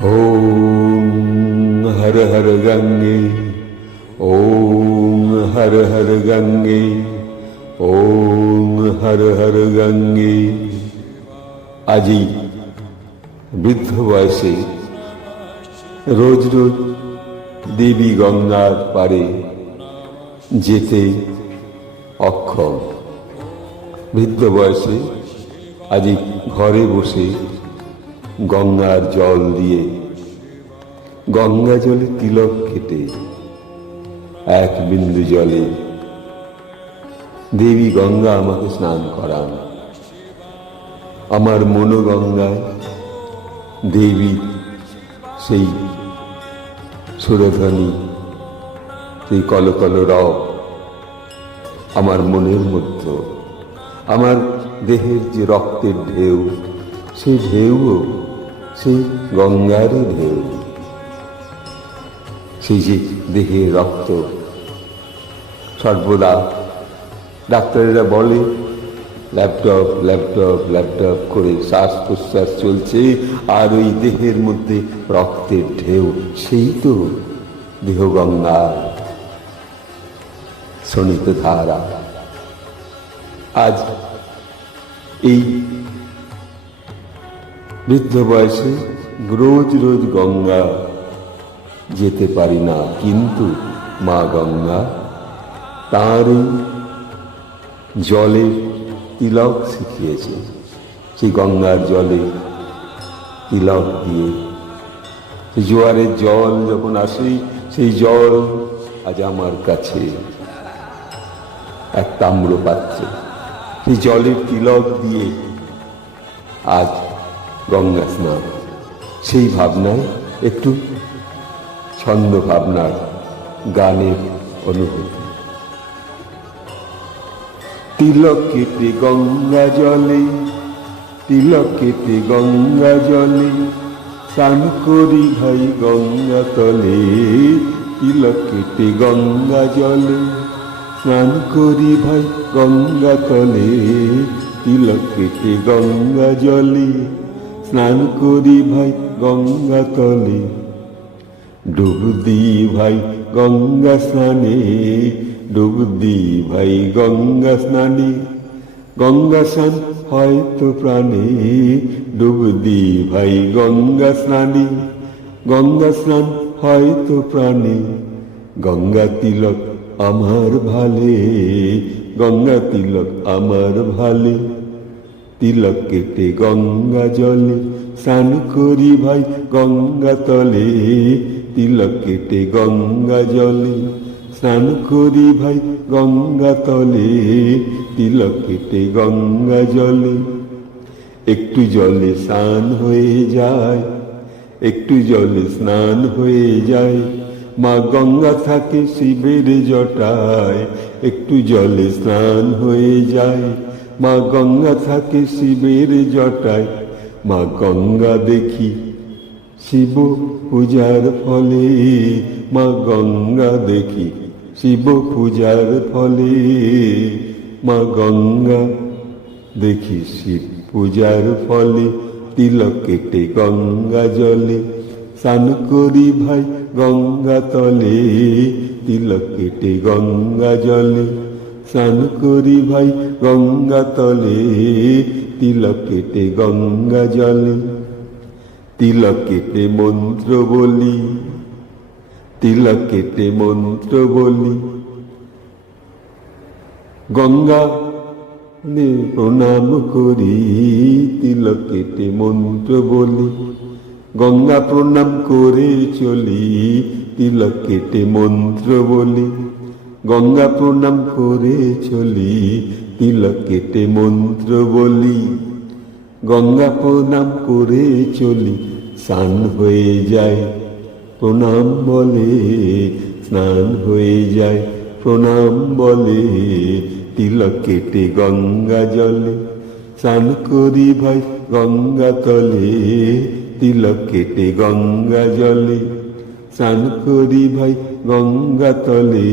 ওম হর হর গঙ্গে, ওম হর হর গঙ্গে, ওম হর হর গঙ্গে। আজই বৃদ্ধ বয়সে রোজ রোজ দেবী গঙ্গার পারে যেতে অক্ষম। বৃদ্ধ বয়সে আজই ঘরে বসে গঙ্গার জল দিয়ে, গঙ্গা জলে তিলক কেটে এক বিন্দু জলে দেবী গঙ্গা আমাকে স্নান করান। আমার মনোগঙ্গায় দেবী সেই সুরধ্বনি, সেই কলকল রব আমার মনের মধ্যে, আমার দেহের যে রক্তের ঢেউ, সেই ঢেউও সেই গঙ্গারই ঢেউ। সেই যে দেহের রক্ত সর্বদা ডাক্তারেরা বলে ল্যাপটপ ল্যাপটপ ল্যাপটপ করে শ্বাস প্রশ্বাস চলছে, আর ওই দেহের মধ্যে রক্তের ঢেউ, সেই তো দেহ গঙ্গা শোণিত ধারা। আজ এই বৃদ্ধ বয়সে রোজ রোজ গঙ্গা যেতে পারি না, কিন্তু মা গঙ্গা তার জলে তিলক শিখিয়েছে। সেই গঙ্গার জলে তিলক দিয়ে জোয়ারের জল যখন আসে, সেই জল আজ আমার কাছে এক তাম্র পাত্রে, সেই জলের তিলক দিয়ে আজ গঙ্গা স্নান। সেই ভাবনায় একটু ছন্দ ভাবনার গানের অনুভূতি। তিলক কেটে গঙ্গা জলে, তিলক কেটে গঙ্গা জলে, স্নান করি ভাই গঙ্গা তলে। তিলক কেটে গঙ্গা জলে, স্নান করি ভাই গঙ্গা তলে। তিলক কেটে গঙ্গা জলে, স্নান করি ভাই গঙ্গা তলে। ডুব দি ভাই গঙ্গা স্নানে, ডুব দি ভাই গঙ্গা স্নানে। গঙ্গা স্নান হয়তো প্রাণে, ডুব দি ভাই গঙ্গা স্নানে। গঙ্গা স্নান হয়তো প্রাণে। গঙ্গা তিলক আমার ভালে, গঙ্গা তিলক আমার ভালে। তিলক কেটে গঙ্গা জলে, স্নান করি ভাই গঙ্গা তলে। তিলক কেটে গঙ্গা জলে, স্নান করি ভাই গঙ্গা তলে। তিলক কেটে গঙ্গা জলে, একটু জলে স্নান হয়ে যায়, একটু জলে স্নান হয়ে যায়। মা গঙ্গা থাকে শিবের জটায়, একটু জলে স্নান হয়ে যায়। মা গঙ্গা থাকে শিবের জটায়। মা গঙ্গা দেখি শিব পূজার ফলে, মা গঙ্গা দেখি শিব পূজার ফলে। মা গঙ্গা দেখি শিব পূজার ফলে। তিলক কেটে গঙ্গা জলে, স্নান করি ভাই গঙ্গা তলে। তিলক কেটে গঙ্গা জলে, স্নান করি ভাই গঙ্গা তলে। তিলক কেটে গঙ্গা জলে, তিলক কেটে মন্ত্র বলি, তিলক কেটে মন্ত্র বলি। গঙ্গা প্রণাম করি, তিলক কেটে মন্ত্র বলি। গঙ্গা প্রণাম করে চলি, তিলক কেটে মন্ত্র বলি। গঙ্গা প্রণাম করে চলি, তিলক কেটে মন্ত্র বলি। গঙ্গা প্রণাম করে চলি, স্নান হয়ে যায় প্রণাম বলে। স্নান হয়ে যায় প্রণাম বলে। তিলক কেটে গঙ্গা জলে, স্নান করি ভাই গঙ্গা তলে। তিলক কেটে গঙ্গা জলে, স্নান করি ভাই গঙ্গা তলে।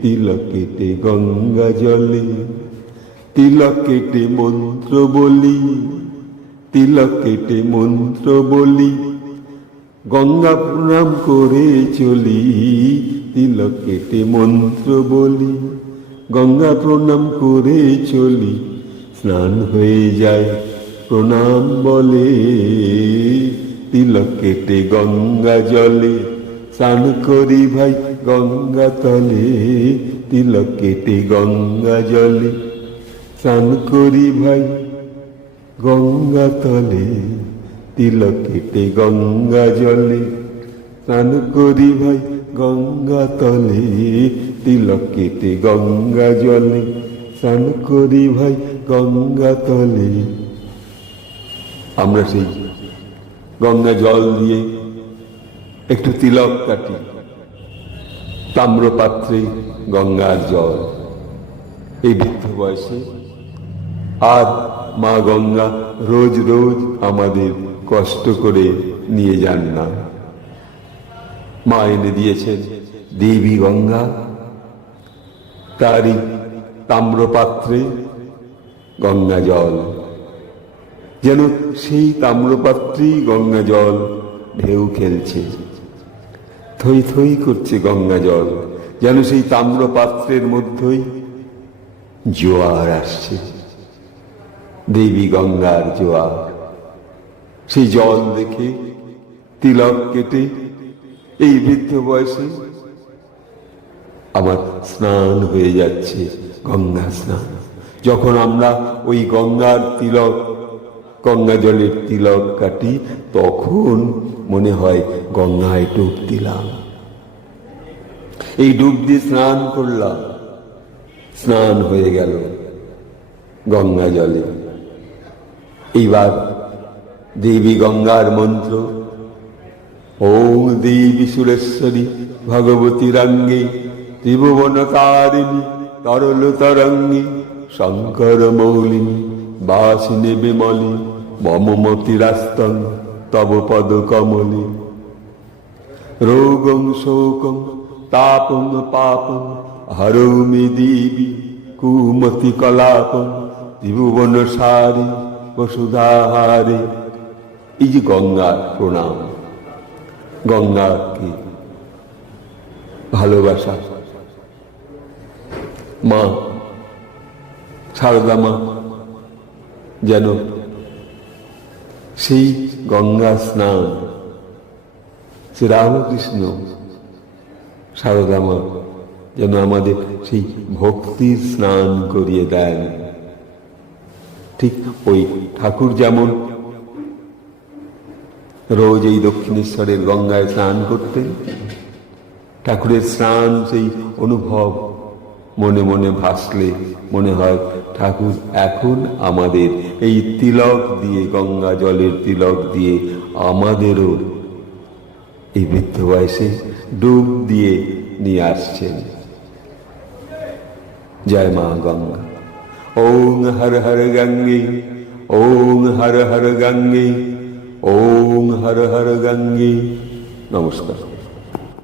তিলক কেটে গঙ্গা জলে, তিলক কেটে মন্ত্র বলি, তিলক কেটে মন্ত্র বলি। গঙ্গা প্রণাম করে চলি, তিলক কেটে মন্ত্র বলি। গঙ্গা প্রণাম করে চলি, স্নান হয়ে যায় প্রণাম বলে। তিলক কেটে গঙ্গা জলে, স্নান করি ভাই গঙ্গা তলে। তিলক কেটে গঙ্গা জলে, স্নান করি ভাই গঙ্গা তলে। তিলক কেটে গঙ্গা জলে, স্নান করি ভাই গঙ্গা তলে। তিলক কেটে গঙ্গা জলে, স্নান করি ভাই গঙ্গা তলে। আমরা সেই গঙ্গা জল দিয়ে একটু তিলক কাটি, তাম্রপাত্রে গঙ্গার জল। এই বৃদ্ধ বয়সে আর মা গঙ্গা রোজ রোজ আমাদের কষ্ট করে নিয়ে যান না। মা এনে দিয়েছেন দেবী গঙ্গা, তারই তাম্রপাত্রে গঙ্গা জল। যেন সেই তাম্রপাত্রেই গঙ্গা জল ঢেউ খেলছে, থই থই করছে গঙ্গা জল। যেন সেই তাম্রপাত্রের মধ্যেই জোয়ার আসছে, দেবী গঙ্গার জোয়ার। সেই জল দেখে তিলক কেটে এই বৃদ্ধ বয়সে আমার স্নান হয়ে যাচ্ছে, গঙ্গা স্নান। যখন আমরা ওই গঙ্গার তিলক, গঙ্গা জলের তিলক কাটি, তখন মনে হয় গঙ্গায় ডুব দিলাম। এই ডুব দিয়ে স্নান করলাম, স্নান হয়ে গেল গঙ্গা জলে। এইবার দেবী গঙ্গার মন্ত্র, ওম দেবী সুরেশ্বরী ভগবতী রঙ্গে, ত্রিভুবন তারিণী তরল তরঙ্গী, শঙ্কর মৌলিনী বাসিনী বিমলী, মম মতিরাস্তং তব পদ কমলে। রোগং শোকং তাপং পাপং হরৌমি দেবী, কুমতি কলাপং ত্রিভুবন সারি বসুধাহারে। এই যে গঙ্গার প্রণাম, গঙ্গাকে ভালোবাসা। মা সারদা মা যেন সেই গঙ্গা স্নান, শ্রীরামকৃষ্ণ সারদা মা যেন আমাদের সেই ভক্তির স্নান করিয়ে দেন। ঠিক ওই ঠাকুর যেমন রোজ এই দক্ষিণেশ্বরের গঙ্গায় স্নান করতেন, ঠাকুরের স্নান সেই অনুভব মনে মনে ভাসলে মনে হয় ঠাকুর এখন আমাদের এই তিলক দিয়ে, গঙ্গা জলের তিলক দিয়ে আমাদেরও এই বৃদ্ধ বয়সে ডুব দিয়ে নিয়ে আসছেন। জয় মা গঙ্গা। ওং হর হর গঙ্গে, ওং হর হর গঙ্গে, ওং হর হর গঙ্গে। নমস্কার।